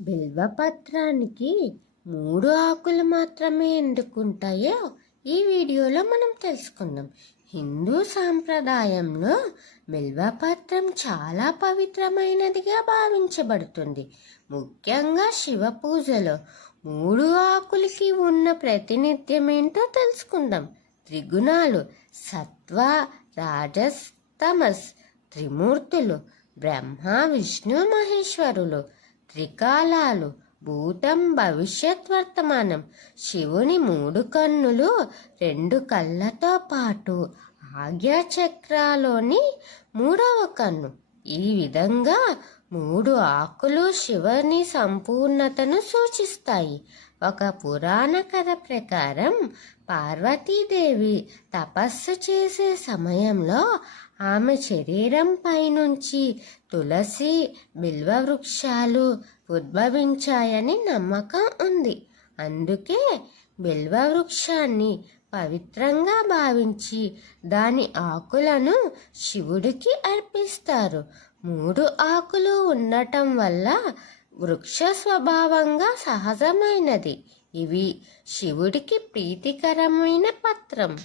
బిల్వపత్రానికి మూడు ఆకులు మాత్రమే ఎందుకుంటాయో ఈ వీడియోలో మనం తెలుసుకుందాం. హిందూ సాంప్రదాయంలో బిల్వపత్రం చాలా పవిత్రమైనదిగా భావించబడుతుంది. ముఖ్యంగా శివ పూజలో మూడు ఆకులకి ఉన్న ప్రాతినిధ్యం ఏంటో తెలుసుకుందాం. త్రిగుణాలు సత్వ రాజస్ తమస్ త్రిమూర్తులు బ్రహ్మ విష్ణు మహేశ్వరులు. త్రికాలాలు భూతం భవిష్యత్ వర్తమానం శివుని మూడు కన్నులు రెండు కళ్ళతో పాటు ఆజ్ఞా చక్రాలోని మూడవ కన్ను. ఈ విధంగా మూడు ఆకులు శివుని సంపూర్ణతను సూచిస్తాయి. ఒక పురాణ కథ ప్రకారం పార్వతీదేవి తపస్సు చేసే సమయంలో ఆమె శరీరం పైనుంచి తులసి బిల్వ వృక్షాలు ఉద్భవించాయని నమ్మకం ఉంది. అందుకే బిల్వ వృక్షాన్ని పవిత్రంగా భావించి దాని ఆకులను శివుడికి అర్పిస్తారు. మూడు ఆకులు ఉండటం వల్ల వృక్ష స్వభావంగా సహజమైనది. ఇవి శివుడికి ప్రీతికరమైన పత్రం.